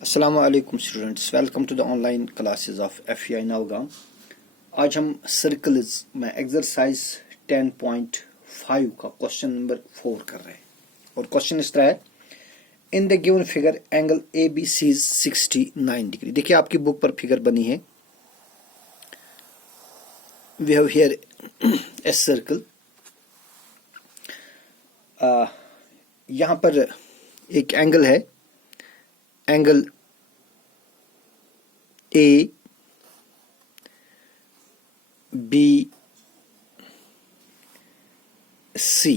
अस्सलामु अलैकुम students, welcome to the online classes of FEI Navgaon. आज हम सर्कल्स में एक्सरसाइज 10.5 का क्वेश्चन नंबर 4 कर रहे हैं और क्वेश्चन इस तरह है, in the given figure angle ABC is 69 degree. देखिए आपकी बुक पर फिगर बनी है। We have here a circle. यहाँ पर एक एंगल है, angle A B C,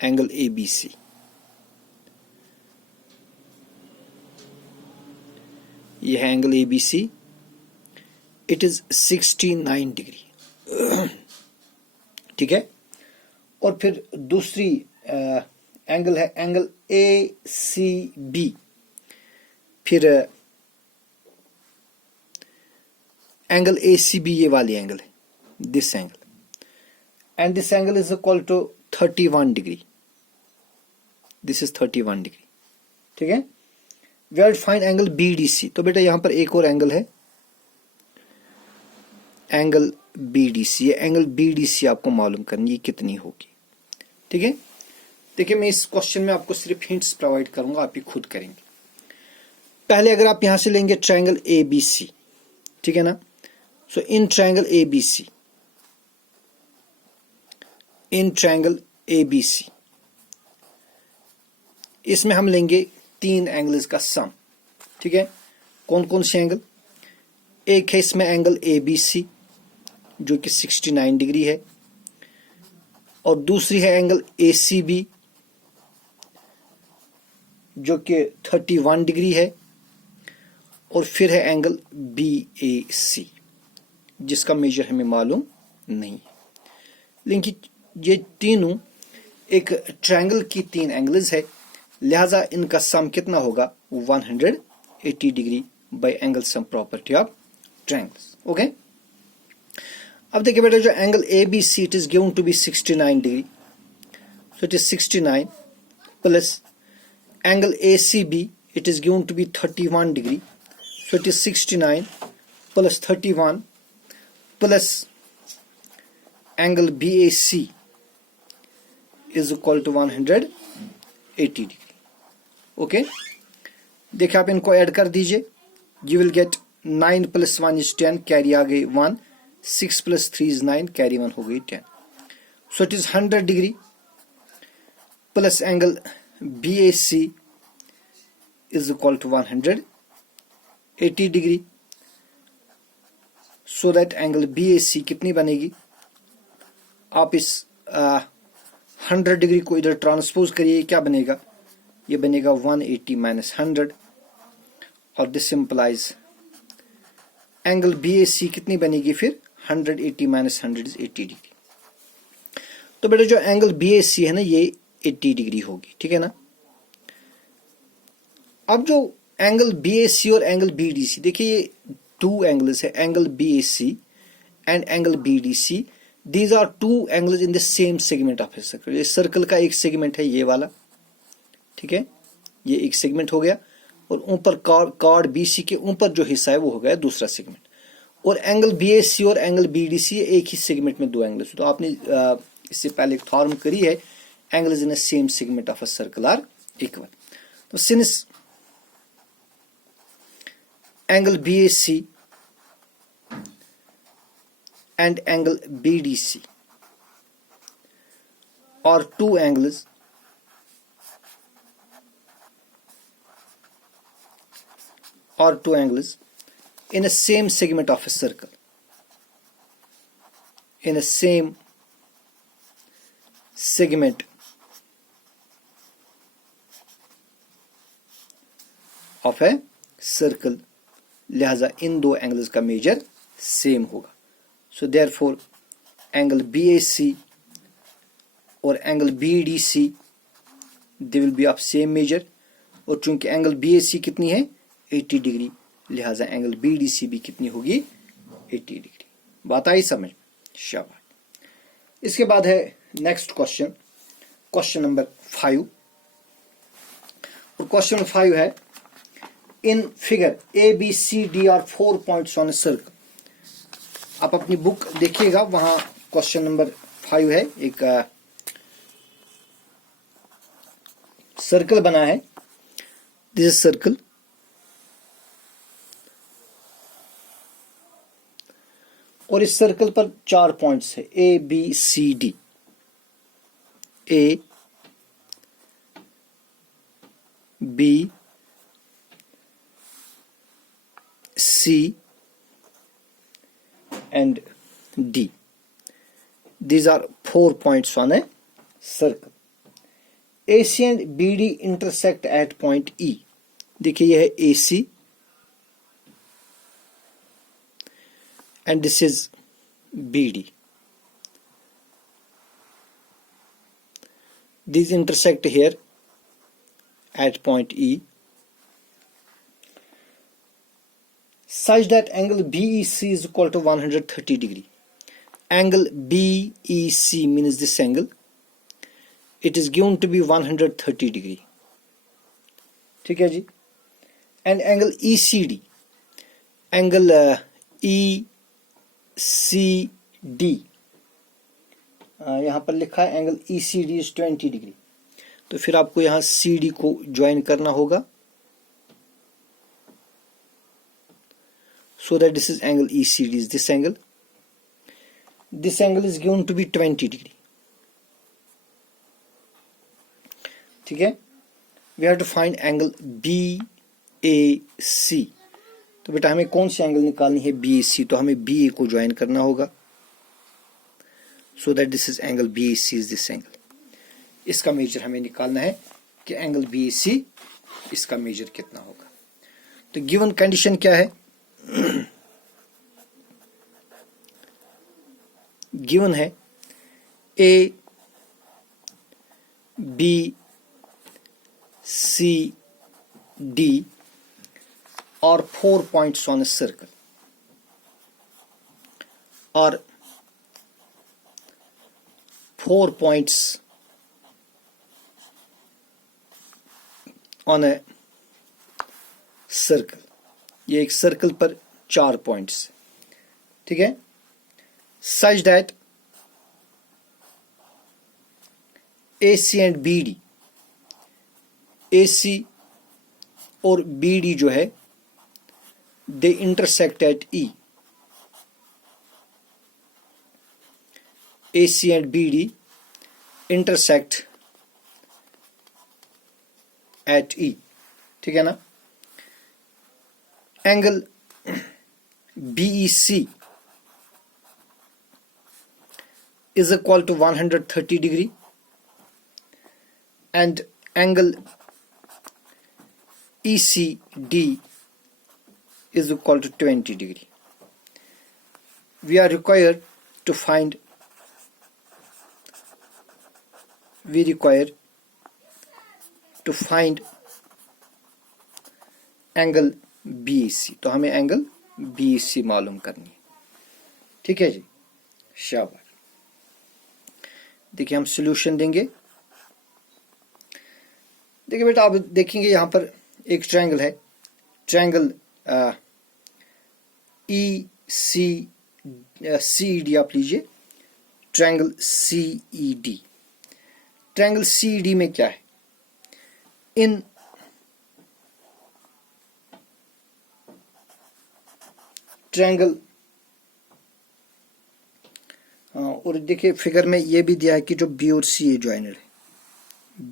angle ABC। यह है angle ABC, it is 69 degree. ठीक है। और फिर दूसरी एंगल है एंगल ACB। फिर एंगल ACB ये वाली एंगल है, this angle, and this angle is equal to 31 degree. This is 31 degree. ठीक है। We have to find angle BDC। तो बेटा यहां पर एक और एंगल है, एंगल BDC। ये एंगल BDC आपको मालूम करनी है कितनी होगी। ठीक है। देखिए मैं इस क्वेश्चन में आपको सिर्फ हिंट्स प्रोवाइड करूंगा, आप ही खुद करेंगे। पहले अगर आप यहां से लेंगे ट्रायंगल ABC, ठीक है ना। So in triangle ABC, in triangle ABC इसमें हम लेंगे तीन एंगल्स का सम। ठीक है। कौन कौन से एंगल? एक है इसमें एंगल ABC जो कि 69 डिग्री है, और दूसरी है एंगल ACB जो कि 31 डिग्री है, और फिर है एंगल BAC जिसका मेजर हमें मालूम नहीं है। लेकिन ये तीनों एक ट्रायंगल की तीन एंगल्स है, लिहाजा इनका सम कितना होगा? 180 degree by angle sum property of triangles. Okay. अब देखिए बेटा, जो angle ABC it is given to be 69 degree, so it is 69 plus angle ACB it is given to be 31 degree, so it is 69 plus 31 plus angle BAC is equal to 180 degree. Okay, देखिए आप इनको add कर दीजिए, you will get 9 plus 1 is 10, carry आ गई 1, 6 plus 3 is 9, carry 1 हो गई 10, so it is 100 degree plus angle BAC is equal to 180 degree. So that angle BAC कितनी बनेगी? आप इस 100 डिग्री को इधर ट्रांसपोज करिए, क्या बनेगा? ये बनेगा 180 माइनस 100, और दिस इंप्लाइज एंगल BAC कितनी बनेगी फिर? 180 माइनस 100 इज 80 डिग्री। तो बेटा जो एंगल BAC है ना, ये 80 डिग्री होगी। ठीक है ना। अब जो एंगल BAC और एंगल BDC, देखिए ये टू एंगल्स है, angle BAC and angle BDC, these are two angles in the same segment of a circle. ये सर्कल का एक सेगमेंट है, ये वाला। ठीक है, ये एक सेगमेंट हो गया, और ऊपर कार्ड BC के ऊपर जो हिस्सा है वो हो गया दूसरा सेगमेंट। और एंगल BAC और एंगल BDC एक ही सेगमेंट में दो एंगल्स। तो आपने इससे पहले एक फॉर्म करी है, angles in the same segment of a circle are equal. तो since angle BAC and angle BDC are two angles in a same segment of a circle, in a same segment of a circle, लिहाजा इन दो angles का measure same होगा। So therefore angle BAC और angle BDC they will be of same measure, और चूंकि angle BAC कितनी है? 80 degree, लिहाजा एंगल BDC भी कितनी होगी? 80 डिग्री। बात आई समझ? शाबाश। इसके बाद है नेक्स्ट क्वेश्चन, क्वेश्चन नंबर 5। और क्वेश्चन 5 है, in figure A, B, C, D are 4 points on a circle. आप अपनी बुक देखिएगा, वहां क्वेश्चन नंबर 5 है, एक सर्कल बना है, दिस इज सर्कल, और इस सर्कल पर 4 पॉइंट्स है A, B, C, D. A, B, C and D. These are 4 points on a circle. AC and BD intersect at point E. देखिए यह है AC and this is BD. These intersect here at point E, such that angle BEC is equal to 130 degree. Angle BEC means this angle. It is given to be 130 degree. ठीक है जी. And angle ECD, angle ECD, यहाँ पर लिखा है angle ECD is 20 degree. तो फिर आपको यहाँ CD को ज्वाइन करना होगा, so that this is angle ECD is this angle. This angle is given to be 20 degree. ठीक है. We have to find angle BAC. तो बेटा हमें कौन सी एंगल निकालनी है? BAC. तो हमें BA को ज्वाइन करना होगा, so that this is angle BAC is this angle. इसका मेजर हमें निकालना है कि एंगल BAC इसका मेजर कितना होगा. तो गिवन कंडीशन क्या है? गिवन है A, B, C, D और 4 points on a circle, और 4 points on a circle. ये एक सर्कल पर 4 पॉइंट्स. ठीक है. such that AC and BD, AC और BD जो है they intersect at E. AC and BD intersect at E. ठीक है ना. Angle BEC is equal to 130 degree and angle ECD is equal to 20 degree. We are required to find angle BEC. तो हमें angle BEC मालूम करनी है. ठीक है जी. शाबाश. देखिए हम सॉल्यूशन देंगे. देखिए बेटा आप देखेंगे यहाँ पर एक ट्रायंगल है, ट्रायंगल CED आप लीजिए, ट्रायंगल CED. ट्रायंगल CED में क्या है? इन ट्रायंगल, और देखिए फिगर में ये भी दिया है कि जो B और C ये ज्वाइनर है,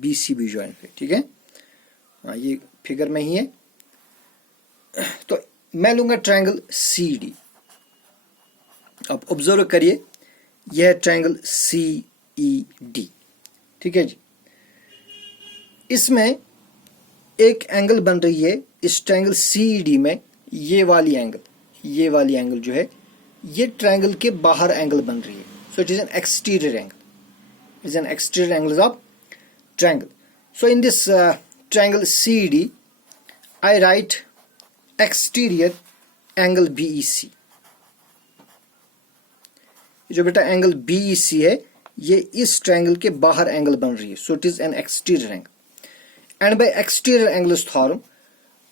BC भी ज्वाइनर है. ठीक है. ये फिगर में ही है. तो मैं लूंगा ट्रायंगल CD. आप ऑब्जर्व करिए, यह है ट्रायंगल CED. ठीक है जी. इसमें एक एंगल बन रही है इस ट्रायंगल CED में, ये वाली एंगल जो है ये ट्रायंगल के बाहर एंगल बन रही है. So it is an exterior angle. It is an exterior angle of triangle. So in this triangle CED, I write exterior angle BEC. जो बेटा एंगल BEC है ये इस ट्रायंगल के बाहर एंगल बन रही है. So it is an exterior angle. And by exterior angles theorem,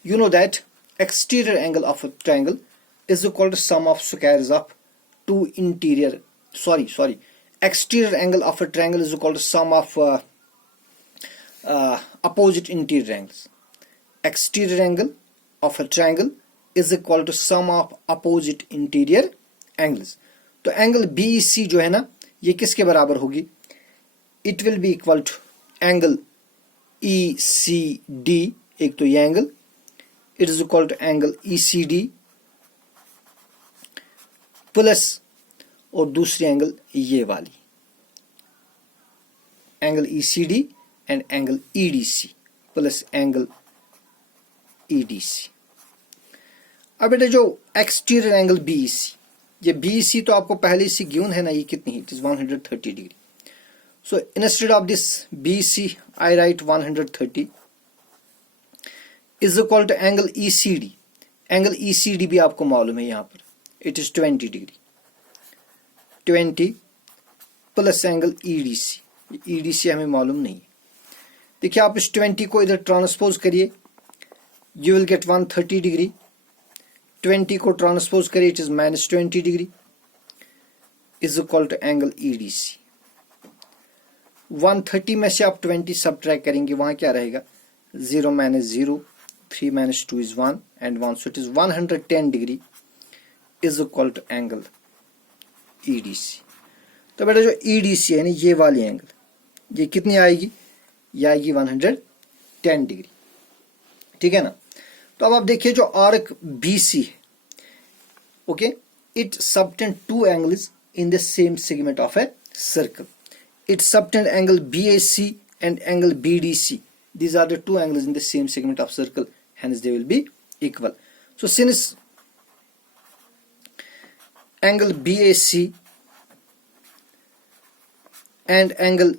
you know that exterior angle of a triangle is equal to sum of squares of two interior, exterior angle of a triangle is equal to sum of opposite interior angles. Exterior angle of a triangle is equal to sum of opposite interior angles. तो angle BEC जो है ना, ये किसके बराबर होगी? It will be equal to angle ECD, एक तो ये angle, it is equal to angle ECD plus और दूसरी एंगल ये वाली, angle ECD and angle EDC plus angle EDC. अब बेटा जो एक्सटीरियर एंगल BEC, ये BEC तो आपको पहले से गिवन है ना, ये कितनी है? It is 130 degree. So instead of this BEC I write 130 is equal to angle ECD. Angle ECD भी आपको मालूम है, यहां पर it is 20 degree, 20 plus angle EDC. EDC हमें मालूम नहीं. देखिए आप इस 20 को इधर ट्रांसपोज करिए, यू विल गेट 130 डिग्री. 20 को ट्रांसपोज करिए, it is -20 degree is equal to angle EDC. 130 में से आप 20 सब्ट्रैक्ट करेंगे, वहां क्या रहेगा? 0 - 0, 3 - 2 is 1 and 1, so it is 110 degree is equal to angle EDC. तो बेटा जो EDC है ना, ये वाली एंगल, ये कितनी आएगी? ये आएगी 110 डिग्री. ठीक है ना? तो अब आप देखिए जो आर्क BC है, okay, it subtend to angles in the same segment of a circle. It subtend angle BAC and angle BDC. These are the two angles in the same segment of circle, hence they will be equal. So since angle BAC and angle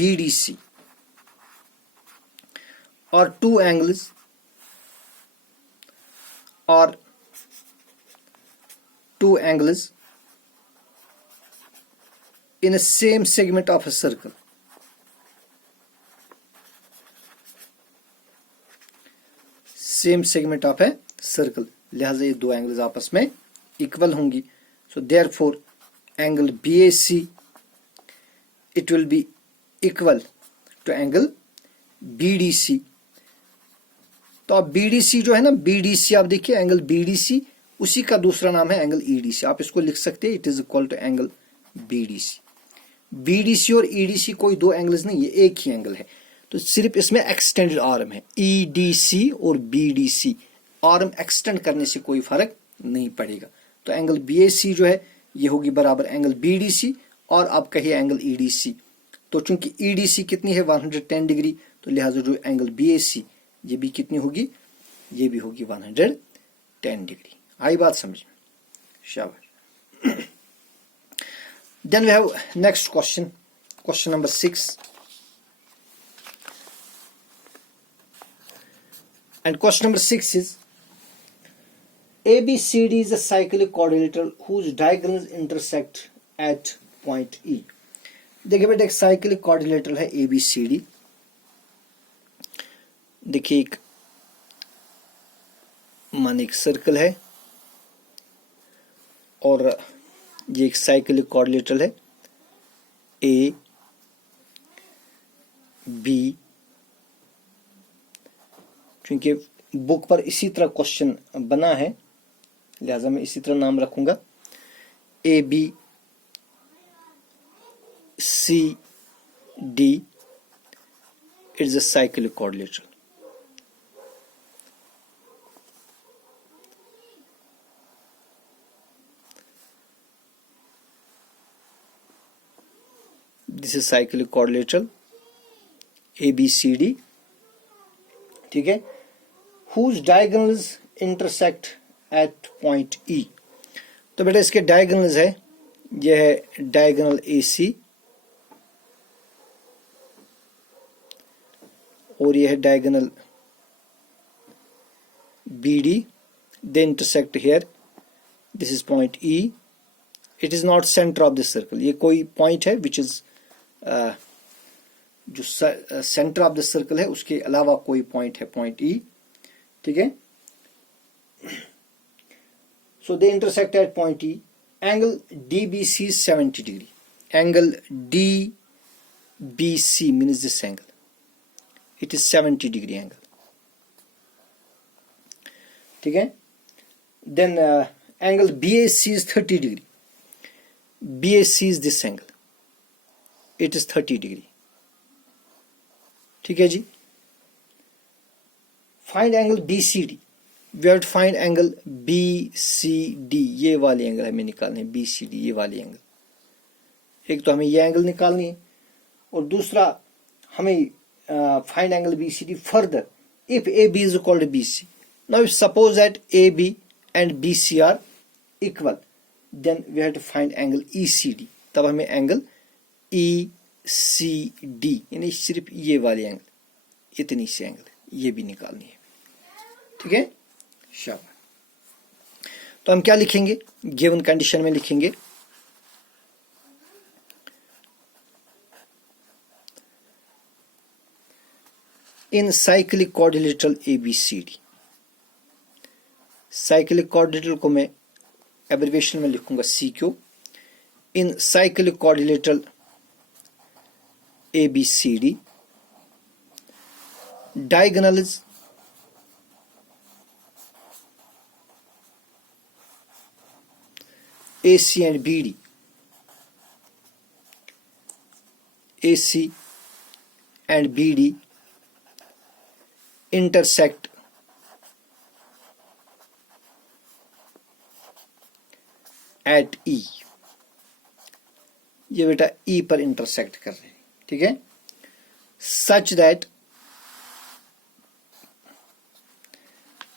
BDC are two angles in a same segment of a circle. Same segment of a circle, लिहाजा ये दो angles आपस में equal होंगी. So therefore angle BAC it will be equal to angle BDC. तो अब BDC जो है ना, BDC आप देखिए, एंगल BDC उसी का दूसरा नाम है एंगल EDC. आप इसको लिख सकते हैं, it is equal to angle BDC. BDC और EDC कोई दो एंगल्स नहीं, ये एक ही एंगल है. तो सिर्फ इसमें एक्सटेंडेड आर्म है. EDC और BDC आर्म एक्सटेंड करने से कोई फर्क नहीं पड़ेगा. तो एंगल BAC जो है ये होगी बराबर एंगल BDC और आप कहिए एंगल EDC. तो चूंकि EDC कितनी है? 110 डिग्री. तो लिहाजा जो एंगल BAC ये भी कितनी होगी? ये भी होगी 110 डिग्री. आई बात समझ में? शाबाश. Then we have next question, question number 6. And question number 6 is ABCD is a cyclic quadrilateral whose diagonals intersect at point E. देखिए बेटा एक साइक्लिक क्वाड्रिलेटरल है ABCD. देखिए एक मान एक सर्कल है और ये एक साइक्लिक क्वाड्रिलेटरल है A B. क्योंकि बुक पर इसी तरह क्वेश्चन बना है, लिहाजा मैं इसी तरह नाम रखूंगा AB C D. It is a cyclic quadrilateral. This is cyclic quadrilateral ABCD. ठीक है. whose diagonals intersect at point E. तो बेटा इसके डायगोनल्स है, यह है डायगोनल AC और यह है diagonal BD. they intersect here. this is point E. it is not center of the circle. ये कोई पॉइंट है which is जो सेंटर ऑफ द सर्कल है उसके अलावा कोई पॉइंट है, पॉइंट E. ठीक है. So they intersect at point E. Angle DBC is 70 degree. Angle DBC means this angle. It is 70 degree angle. ठीक है? Then angle BAC is 30 degree. BAC is this angle. It is 30 degree. ठीक है जी? Find angle BCD. We have to find angle BCD. ये वाली angle हमें निकालनी है. BCD ये वाली एंगल. एक तो हमें ये एंगल निकालनी है और दूसरा हमें find angle BCD further if AB is equal to BC. Now if suppose that AB and BC are equal, then we have to find angle ECD. तब हमें एंगल ECD यानी सिर्फ ये वाली एंगल, इतनी सी एंगल ये भी निकालनी है. ठीक है, शाबाश. तो हम क्या लिखेंगे? गिवन कंडीशन में लिखेंगे इन cyclic quadrilateral ABCD. Cyclic quadrilateral को मैं एब्रिविएशन में लिखूंगा CQ. In cyclic quadrilateral ABCD, diagonals AC and BD, AC and BD intersect at E. ये बेटा E पर इंटरसेक्ट कर रहे हैं. ठीक है, सच दैट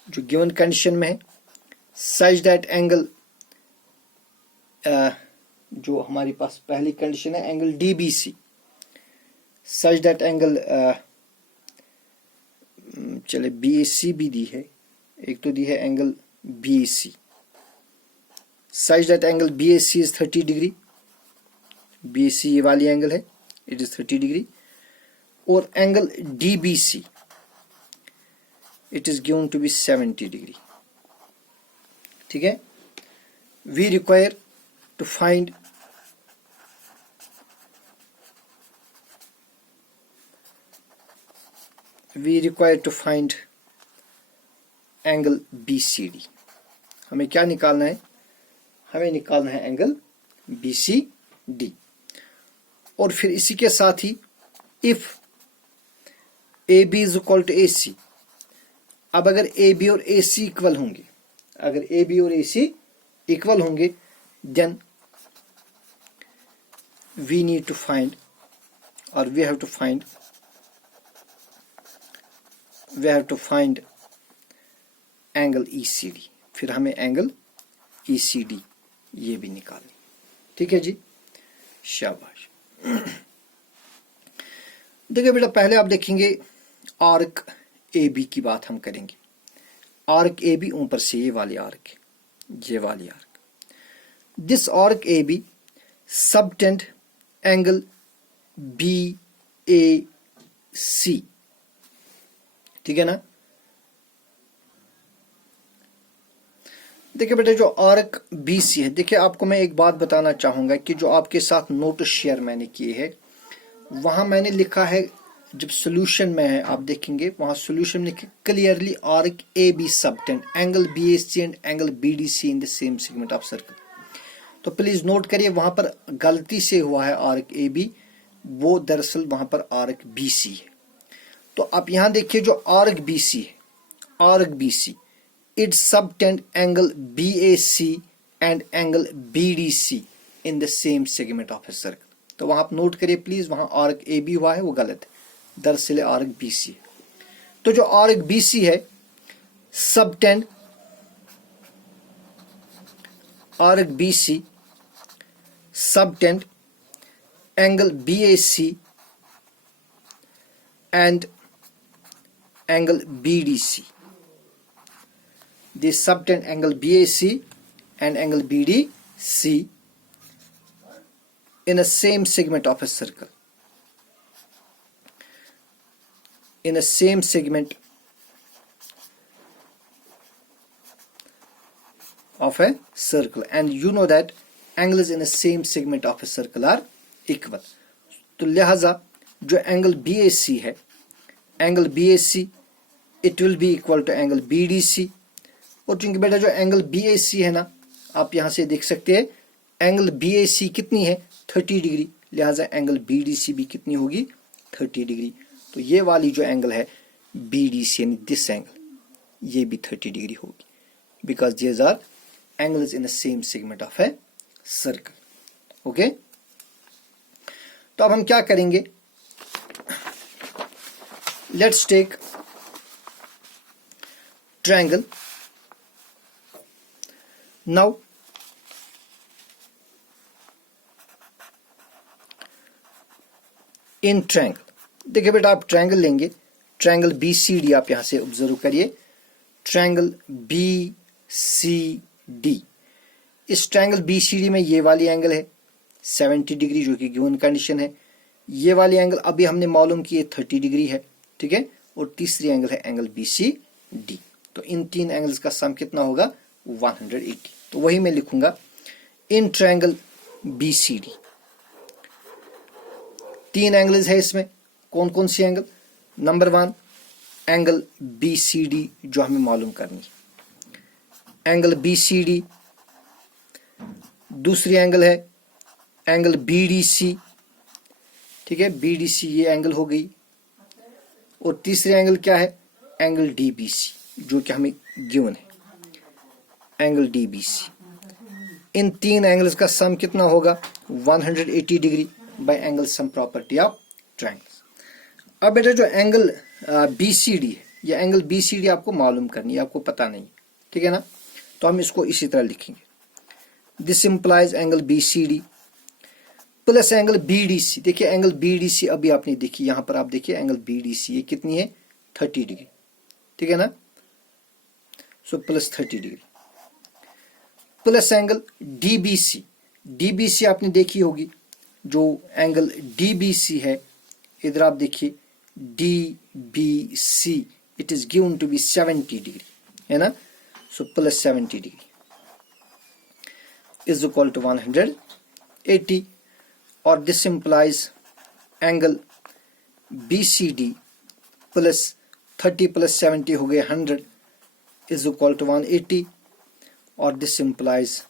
जो गिवन कंडीशन में है, सच दैट एंगल जो हमारे पास पहली कंडीशन है angle DBC, such that angle चले BAC भी दी है, एक तो दी है angle BAC. Such that angle BAC is 30 degree. BAC ये वाली एंगल है, इट इज 30 डिग्री. और angle DBC it is given to be 70 degree. ठीक है, we require to find angle BCD. हमें क्या निकालना है? हमें निकालना है एंगल BCD. और फिर इसी के साथ ही if AB is equal to AC, अब अगर AB और AC इक्वल होंगे, अगर AB और AC इक्वल होंगे, then we need to find और we have to find angle ECD. फिर हमें एंगल ECD ये भी निकालनी. ठीक है जी, शाबाश. देखिए बेटा, पहले आप देखेंगे आर्क AB की बात हम करेंगे. आर्क AB ऊपर से ये वाली आर्क, ये वाली arc. This arc AB subtend angle BAC. ठीक है ना? देखिए बेटा, जो आर्क BC है, देखिए आपको मैं एक बात बताना चाहूंगा कि जो आपके साथ नोट शेयर मैंने किए हैं, वहां मैंने लिखा है, जब सोल्यूशन में है आप देखेंगे वहां सोल्यूशन में लिखे clearly arc AB subtend angle BAC and angle BDC in the same segment of circle. तो प्लीज नोट करिए, वहां पर गलती से हुआ है आर्क AB, वो दरअसल वहां पर आर्क BC है. तो आप यहां देखिए, जो आर्क BC है, arc BC it subtend angle BAC and angle BDC in the same segment of a circle. तो वहां आप नोट करिए प्लीज, वहां आर्क AB हुआ है वो गलत है, दरअसल आर्क BC है. तो जो आर्क BC है, subtend arc BC subtend angle BAC and angle BDC. They subtend angle BAC and angle BDC in a same segment of a circle. In a same segment of a circle, and you know that angles in the same segment of a circle are equal. तो लिहाजा जो angle BAC है, angle BAC it will be equal to angle BDC. और चूंकि बेटा जो angle BAC है ना, आप यहां से देख सकते हैं एंगल BAC कितनी है 30 डिग्री, लिहाजा एंगल BDC भी कितनी होगी 30 डिग्री. तो ये वाली जो एंगल है BDC यानी दिस एंगल, ये भी 30 डिग्री होगी, because these are angles in the same segment of a circle. Okay, तो अब हम क्या करेंगे, let's take triangle. Now in triangle, देखिए बेटा आप ट्रायंगल लेंगे, ट्रायंगल BCD आप यहां से ऑब्जर्व करिए, ट्रायंगल BCD. इस ट्रायंगल BCD में ये वाली एंगल है 70 डिग्री जो कि गिवन कंडीशन है. ये वाली एंगल अभी हमने मालूम की 30 डिग्री है, ठीक है. और तीसरी एंगल है एंगल BCD. तो इन तीन एंगल्स का सम कितना होगा 180. तो वही मैं लिखूंगा इन ट्रायंगल BCD. तीन एंगल्स है इसमें, कौन कौन सी एंगल, नंबर 1 एंगल BCD जो हमें मालूम करनी है, एंगल BCD. दूसरी एंगल है एंगल BDC, ठीक है, BDC ये एंगल हो गई. और तीसरी एंगल क्या है एंगल DBC जो कि हमें गिवन है, एंगल DBC. इन तीन एंगल्स का सम कितना होगा 180 degree by angle sum property of triangles. अब बेटा जो एंगल BCD है, ये एंगल BCD आपको मालूम करनी है, आपको पता नहीं, ठीक है ना. तो हम इसको इसी तरह लिखेंगे, this implies angle BCD plus angle BDC. देखिए एंगल BDC अभी आपने देखी, यहां पर आप देखिए एंगल BDC ये कितनी है 30 डिग्री, ठीक है ना. So plus 30 degree plus angle DBC. DBC आपने देखी होगी, जो एंगल DBC है, इधर आप देखिए DBC it is given to be 70 degree, है ना. So plus 70 degree is equal to 180. और this implies angle BCD plus 30 plus 70 हो गए 100 इज इक्वल टू 180. और this implies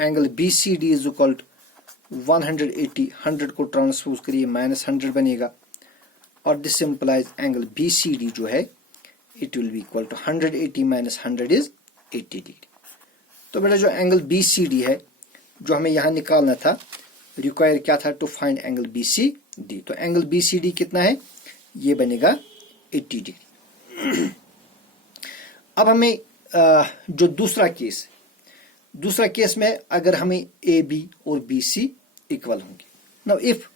angle BCD is equal to 180, 100 को ट्रांसपोज करिए -100 बनेगा. और दिस इंप्लाइज एंगल BCD जो है it will be equal to 180 minus 100 is 80 degree. तो बेटा जो एंगल BCD है जो हमें यहां निकालना था, रिक्वायर क्या था टू फाइंड एंगल BCD. तो एंगल BCD कितना है, ये बनेगा 80 डिग्री. अब हमें जो दूसरा केस में अगर हमें AB और BC इक्वल होंगे. Now if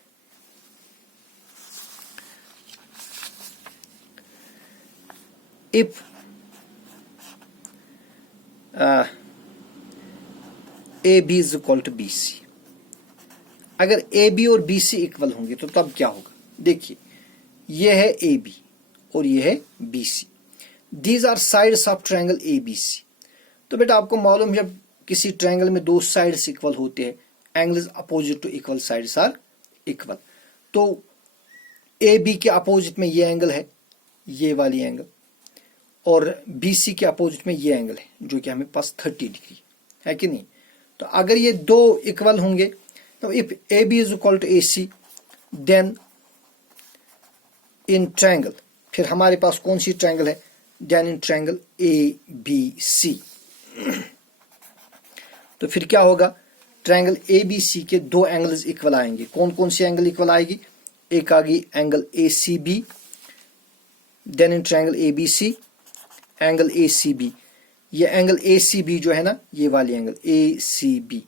AB is equal to BC, अगर AB और BC इक्वल होंगे तो तब क्या होगा. देखिए ये है AB और ये है BC, these are sides of triangle ABC. तो बेटा आपको मालूम है जब किसी ट्रायंगल में दो साइड्स इक्वल होते हैं, angles opposite to equal sides are equal. तो AB के अपोजिट में ये एंगल है, ये वाली एंगल, और BC के अपोजिट में ये एंगल है जो कि हमें पास 30 डिग्री है कि नहीं. तो अगर ये दो इक्वल होंगे तो if AB is equal to AC then in triangle, फिर हमारे पास कौन सी ट्रायंगल है, देन इन ट्रायंगल ABC. तो फिर क्या होगा, ट्रायंगल ABC के दो एंगल्स इक्वल आएंगे. कौन कौन सी एंगल इक्वल आएगी, एक आ गई angle ACB, then in triangle ABC angle ACB. ये एंगल ACB जो है ना, ये वाली angle ACB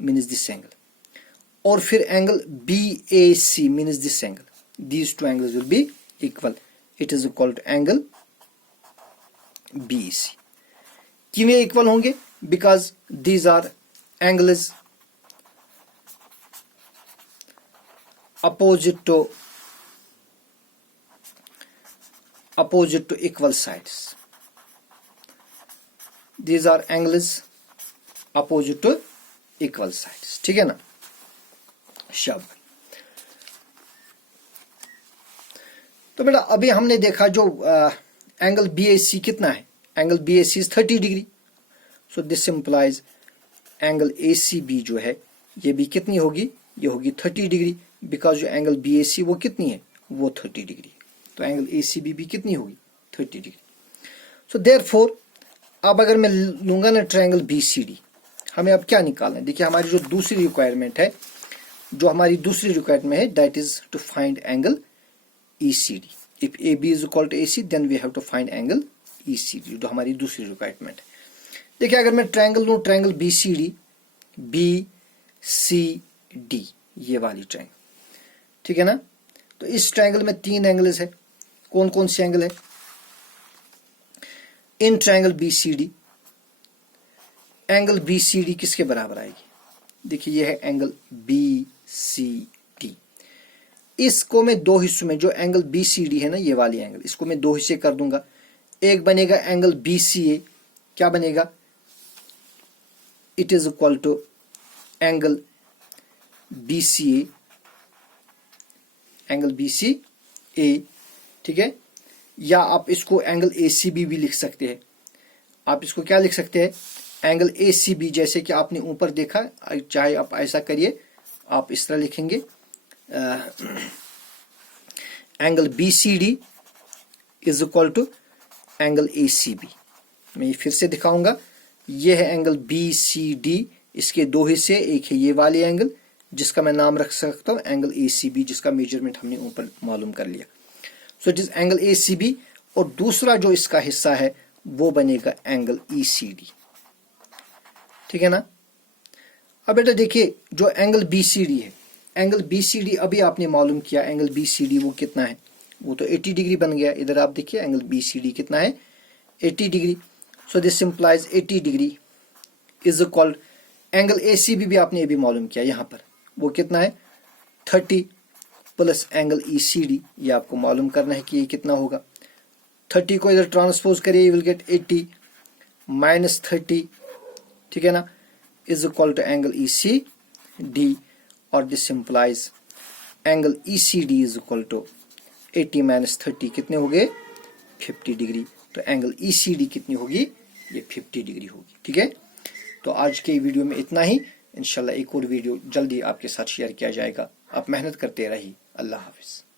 means this angle, और फिर angle BAC means this angle. These two angles will be equal, it is equal to angle BAC. क्यों ये इक्वल होंगे, because these are angles opposite to equal sides. These are angles opposite to equal sides, ठीक है ना। शाबाश। तो बेटा अभी हमने देखा जो एंगल BAC कितना है, angle BAC is 30 degree. So this implies angle ACB जो है ये भी कितनी होगी, ये होगी 30 डिग्री, बिकॉज जो एंगल BAC वो कितनी है, वो 30 डिग्री। तो एंगल ACB भी कितनी होगी, 30 डिग्री। सो देयरफॉर अब अगर मैं लूंगा ना ट्रायंगल BCD, हमें अब क्या निकालना है, देखिए हमारी जो दूसरी रिक्वायरमेंट है, जो हमारी दूसरी रिक्वायरमेंट है that is to find angle ECD। If AB is equal to AC then we have to find angle ECD, जो हमारी दूसरी रिक्वायरमेंट है। देखिए अगर मैं ट्रायंगल लूं, ट्रायंगल BCD, BCD ये वाली ट्रायंगल, ठीक है ना। तो इस ट्रायंगल में 3 एंगल्स है, कौन कौन से एंगल है इन ट्रायंगल BCD। एंगल BCD किसके बराबर आएगी, देखिए ये है एंगल BCD। इसको मैं दो हिस्सों में, जो एंगल BCD है ना ये वाली एंगल, इसको मैं दो हिस्से कर दूंगा। एक बनेगा एंगल BCA, क्या बनेगा, it is equal to angle BCA, angle BCA, ठीक है। या आप इसको एंगल ACB भी लिख सकते हैं। आप इसको क्या लिख सकते हैं, एंगल ACB, जैसे कि आपने ऊपर देखा, चाहे आप ऐसा करिए, आप इस तरह लिखेंगे angle BCD is equal to angle ACB। मैं ये फिर से दिखाऊंगा, ये है एंगल BCD, इसके दो हिस्से, एक है ये वाली एंगल जिसका मैं नाम रख सकता हूं एंगल ACB, जिसका मेजरमेंट हमने ऊपर मालूम कर लिया। सो इट इज एंगल ACB, और दूसरा जो इसका हिस्सा है वो बनेगा एंगल ECD, ठीक है ना। अब बेटा देखिए जो एंगल BCD है, एंगल BCD अभी आपने मालूम किया, एंगल BCD वो कितना है, वो तो 80 डिग्री बन गया। इधर आप देखिए एंगल BCD कितना है, 80 degree. So this implies 80 degree is equal, angle ACB भी आपने अभी मालूम किया, यहां पर वो कितना है 30 प्लस एंगल ECD, ये आपको मालूम करना है कि ये कितना होगा। 30 को इधर ट्रांसपोज करिए, यू विल गेट 80 माइनस 30, ठीक है ना, is equal to angle ECD, और this implies angle ECD is equal to 80 minus 30 कितने हो गए, 50 डिग्री। तो एंगल ECD कितनी होगी, ये 50 डिग्री होगी, ठीक है। तो आज के वीडियो में इतना ही, इंशाल्लाह एक और वीडियो जल्दी आपके साथ शेयर किया जाएगा। आप मेहनत करते रहिए। अल्लाह हाफिज।